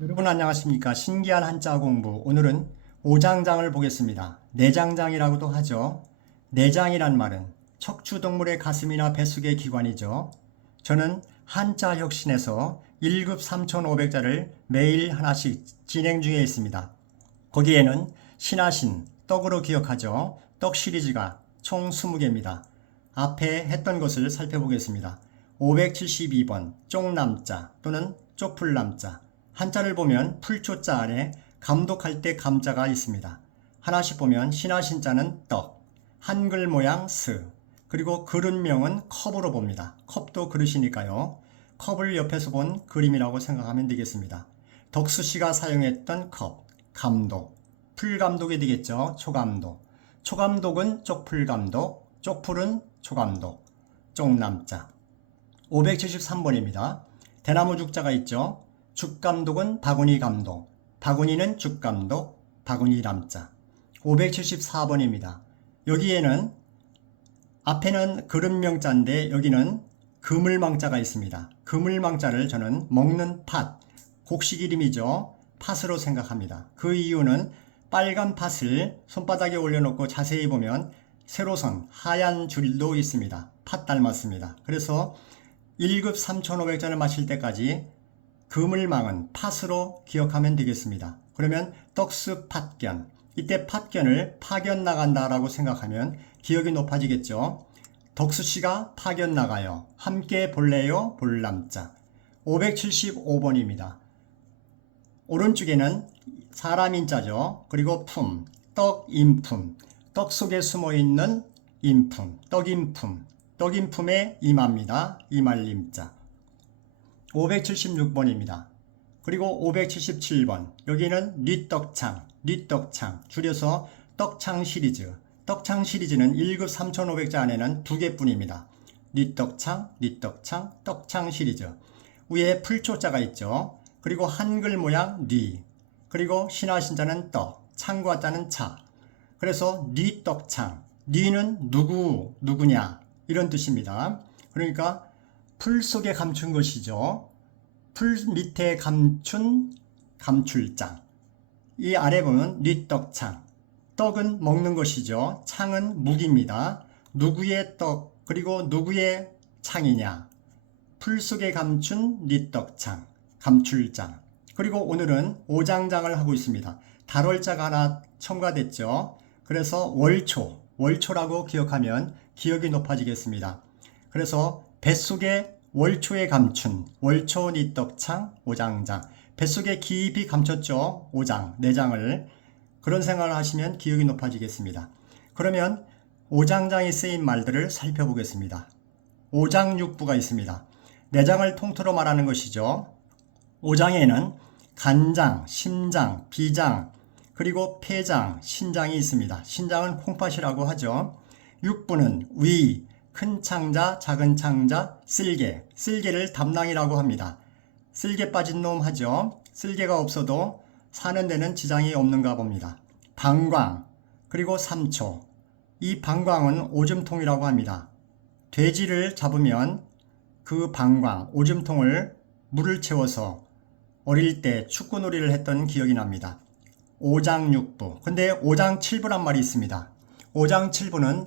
여러분 안녕하십니까? 신기한 한자 공부. 오늘은 오장장을 보겠습니다. 내장장이라고도 하죠. 내장이란 말은 척추동물의 가슴이나 뱃속의 기관이죠. 저는 한자 혁신에서 1급 3,500자를 매일 하나씩 진행 중에 있습니다. 거기에는 신하신, 떡으로 기억하죠. 떡 시리즈가 총 20개입니다. 앞에 했던 것을 살펴보겠습니다. 572번 쪽남자 또는 쪽풀남자. 한자를 보면 풀초자 아래 감독할 때 감자가 있습니다. 하나씩 보면 신하신자는 떡, 한글 모양 스, 그리고 그릇명은 컵으로 봅니다. 컵도 그릇이니까요. 컵을 옆에서 본 그림이라고 생각하면 되겠습니다. 덕수씨가 사용했던 컵, 감독, 풀감독이 되겠죠. 초감독. 초감독은 쪽풀감독, 쪽풀은 초감독, 쪽남자. 573번입니다. 대나무 죽자가 있죠. 죽감독은 바구니 감독, 바구니는 죽감독, 바구니 남자. 574번입니다. 여기에는 앞에는 그릇명자인데 여기는 그물망자가 있습니다. 그물망자를 저는 먹는 팥, 곡식 이름이죠. 팥으로 생각합니다. 그 이유는 빨간 팥을 손바닥에 올려놓고 자세히 보면 세로선 하얀 줄도 있습니다. 팥 닮았습니다. 그래서 1급 3,500잔을 마실 때까지 그물망은 팥으로 기억하면 되겠습니다. 그러면 떡스 팥견, 이때 팥견을 파견 나간다라고 생각하면 기억이 높아지겠죠. 덕수씨가 파견 나가요. 함께 볼래요? 볼남자. 575번입니다. 오른쪽에는 사람 인자죠. 그리고 품, 떡인품, 떡 속에 숨어있는 인품, 떡인품, 떡인품의 이마입니다. 이말림자. 576번입니다. 그리고 577번. 여기는 뉘떡창, 뉘떡창, 줄여서 떡창 시리즈. 떡창 시리즈는 1급 3,500자 안에는 2개뿐입니다. 뉘떡창, 뉘떡창, 떡창 시리즈. 위에 풀초자가 있죠. 그리고 한글 모양 뉘, 그리고 신하신자는 떡, 창과 자는 차. 그래서 뉘떡창, 뉘는 누구, 누구냐 이런 뜻입니다. 그러니까 풀 속에 감춘 것이죠. 풀 밑에 감춘 감출장. 이 아래 보면 뉘떡창. 떡은 먹는 것이죠. 창은 무기입니다. 누구의 떡 그리고 누구의 창이냐. 풀 속에 감춘 뉘떡창, 감출장. 그리고 오늘은 오장장을 하고 있습니다. 달월자가 하나 첨가됐죠. 그래서 월초, 월초라고 기억하면 기억이 높아지겠습니다. 그래서 뱃속에 월초에 감춘 월초 뉘떡창 오장장. 뱃속에 깊이 감췄죠. 오장, 내장을. 그런 생각을 하시면 기억이 높아지겠습니다. 그러면 오장장이 쓰인 말들을 살펴보겠습니다. 오장육부가 있습니다. 내장을 통틀어 말하는 것이죠. 오장에는 간장, 심장, 비장, 그리고 폐장, 신장이 있습니다. 신장은 콩팥이라고 하죠. 육부는 위, 큰 창자, 작은 창자, 쓸개, 쓸개를 담낭이라고 합니다. 쓸개 빠진 놈 하죠. 쓸개가 없어도 사는 데는 지장이 없는가 봅니다. 방광, 그리고 삼초. 이 방광은 오줌통이라고 합니다. 돼지를 잡으면 그 방광, 오줌통을 물을 채워서 어릴 때 축구놀이를 했던 기억이 납니다. 오장육부. 근데 오장칠부란 말이 있습니다. 오장칠부는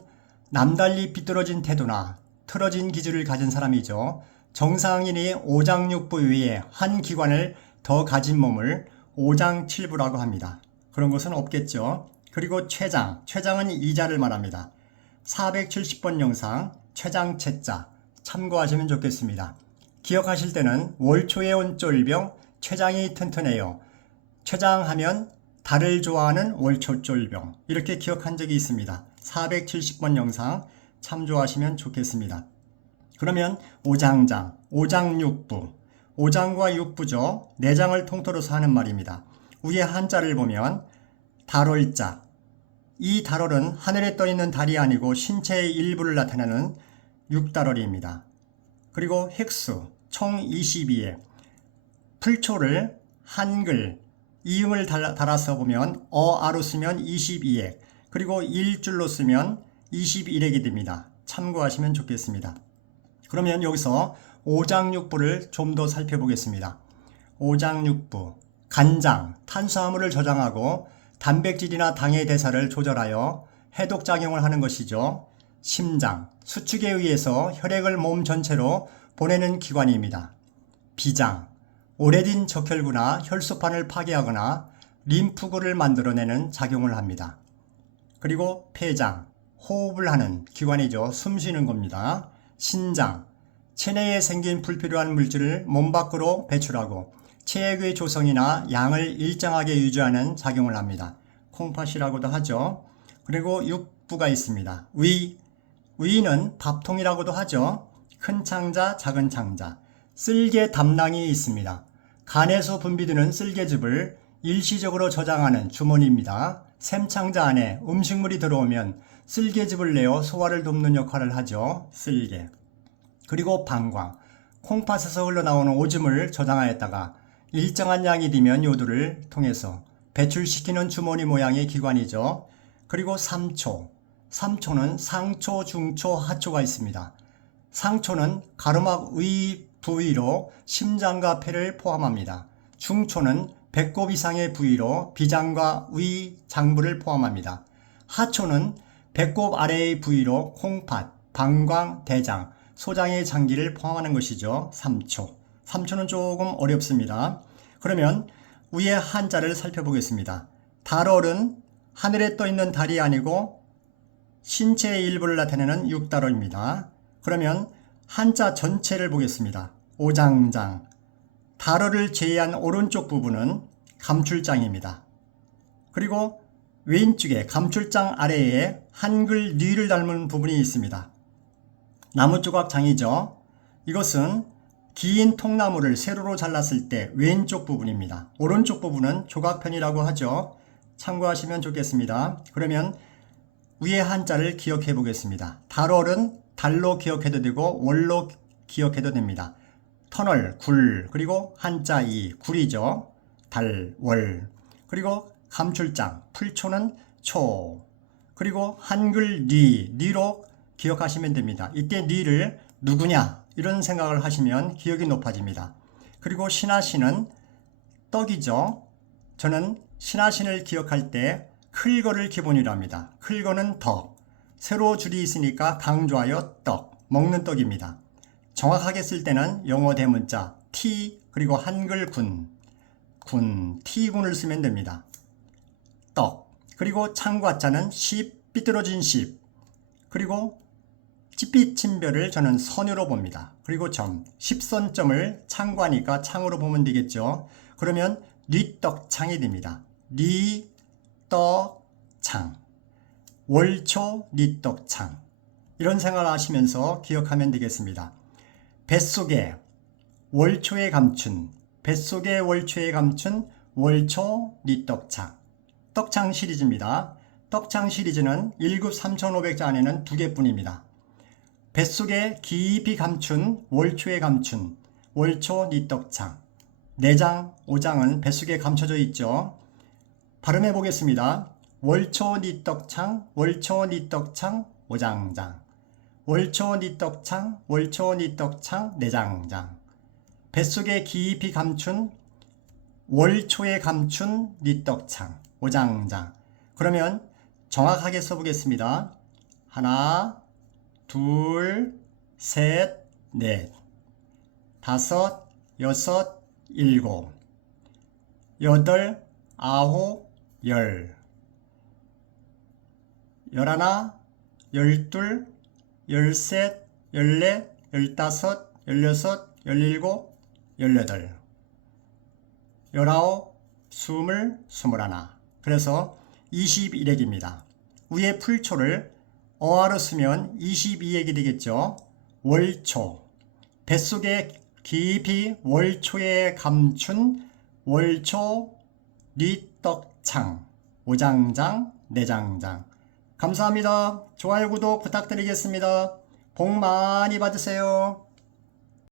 남달리 비뚤어진 태도나 틀어진 기질을 가진 사람이죠. 정상인이 오장육부 외에 한 기관을 더 가진 몸을 오장칠부라고 합니다. 그런 것은 없겠죠. 그리고 췌장, 췌장은 이자를 말합니다. 470번 영상 췌장채자 참고하시면 좋겠습니다. 기억하실 때는 월초에 온 쫄병, 췌장이 튼튼해요. 췌장하면 달을 좋아하는 월초쫄병, 이렇게 기억한 적이 있습니다. 470번 영상 참조하시면 좋겠습니다. 그러면 오장장, 오장육부, 오장과 육부죠. 내장을 통틀어서 하는 말입니다. 위에 한자를 보면 달월자. 이 달월은 하늘에 떠있는 달이 아니고 신체의 일부를 나타내는 육달월입니다. 그리고 획수 총 22에 풀초를 한글 이음을 달아서 보면 어아로 쓰면 22획, 그리고 일줄로 쓰면 21획이 됩니다. 참고하시면 좋겠습니다. 그러면 여기서 오장육부를 좀 더 살펴보겠습니다. 오장육부, 간장, 탄수화물을 저장하고 단백질이나 당의 대사를 조절하여 해독작용을 하는 것이죠. 심장, 수축에 의해서 혈액을 몸 전체로 보내는 기관입니다. 비장, 오래된 적혈구나 혈소판을 파괴하거나 림프구를 만들어내는 작용을 합니다. 그리고 폐장, 호흡을 하는 기관이죠. 숨 쉬는 겁니다. 신장, 체내에 생긴 불필요한 물질을 몸 밖으로 배출하고 체액의 조성이나 양을 일정하게 유지하는 작용을 합니다. 콩팥이라고도 하죠. 그리고 육부가 있습니다. 위는 밥통이라고도 하죠. 큰 창자, 작은 창자. 쓸개 담낭이 있습니다. 간에서 분비되는 쓸개즙을 일시적으로 저장하는 주머니입니다. 샘창자 안에 음식물이 들어오면 쓸개즙을 내어 소화를 돕는 역할을 하죠. 쓸개. 그리고 방광. 콩팥에서 흘러나오는 오줌을 저장하였다가 일정한 양이 되면 요도를 통해서 배출시키는 주머니 모양의 기관이죠. 그리고 삼초. 삼초는 상초, 중초, 하초가 있습니다. 상초는 가르막 위 부위로 심장과 폐를 포함합니다. 중초는 배꼽 이상의 부위로 비장과 위, 장부를 포함합니다. 하초는 배꼽 아래의 부위로 콩팥, 방광, 대장, 소장의 장기를 포함하는 것이죠. 3초. 3초는 조금 어렵습니다. 그러면 위의 한자를 살펴보겠습니다. 달월은 하늘에 떠있는 달이 아니고 신체의 일부를 나타내는 육달월입니다. 그러면 한자 전체를 보겠습니다. 오장장. 달월을 제외한 오른쪽 부분은 감출장입니다. 그리고 왼쪽에 감출장 아래에 한글 뉘를 닮은 부분이 있습니다. 나무조각장이죠. 이것은 긴 통나무를 세로로 잘랐을 때 왼쪽 부분입니다. 오른쪽 부분은 조각편이라고 하죠. 참고하시면 좋겠습니다. 그러면 위의 한자를 기억해 보겠습니다. 달월은 달로 기억해도 되고 월로 기억해도 됩니다. 터널, 굴, 그리고 한자 이, 굴이죠. 달, 월. 그리고 감출장, 풀초는 초. 그리고 한글 뉘로 기억하시면 됩니다. 이때 뉘를 누구냐 이런 생각을 하시면 기억이 높아집니다. 그리고 신하신은 떡이죠. 저는 신하신을 기억할 때 클거를 기본으로 합니다. 클거는 덕. 세로 줄이 있으니까 강조하여 떡, 먹는 떡입니다. 정확하게 쓸 때는 영어 대문자 T 그리고 한글 T군을 쓰면 됩니다. 떡. 그리고 창과자는 십, 삐뚤어진 십. 그리고 찌삐침별을 저는 선으로 봅니다. 그리고 점, 10선점을 창과니까 창으로 보면 되겠죠. 그러면 뉘떡창이 됩니다. 뉘떡창. 월초 뉘떡창. 이런 생각을 하시면서 기억하면 되겠습니다. 뱃속에 월초에 감춘, 뱃속에 월초에 감춘 월초 뉘떡창. 떡창 시리즈입니다. 떡창 시리즈는 1급 3,500자 안에는 2개뿐입니다. 뱃속에 깊이 감춘 월초에 감춘 월초 뉘떡창. 4장, 5장은 뱃속에 감춰져 있죠. 발음해 보겠습니다. 월초 뉘떡창, 월초 뉘떡창, 5장장. 월초 뉘떡창, 월초 뉘떡창, 4장장. 뱃속에 깊이 감춘 월초에 감춘 뉘떡창, 5장장. 그러면 정확하게 써보겠습니다. 하나, 둘, 셋, 넷, 다섯, 여섯, 일곱, 여덟, 아홉, 열, 열하나, 열둘, 열셋, 열넷, 열다섯, 열여섯, 열일곱, 열여덟, 열아홉, 스물, 스물하나. 그래서 21액입니다. 위에 풀초를 어화로 쓰면 22액이 되겠죠. 월초. 뱃속에 깊이 월초에 감춘 월초 뉘떡창. 5장장, 4장장. 감사합니다. 좋아요, 구독 부탁드리겠습니다. 복 많이 받으세요.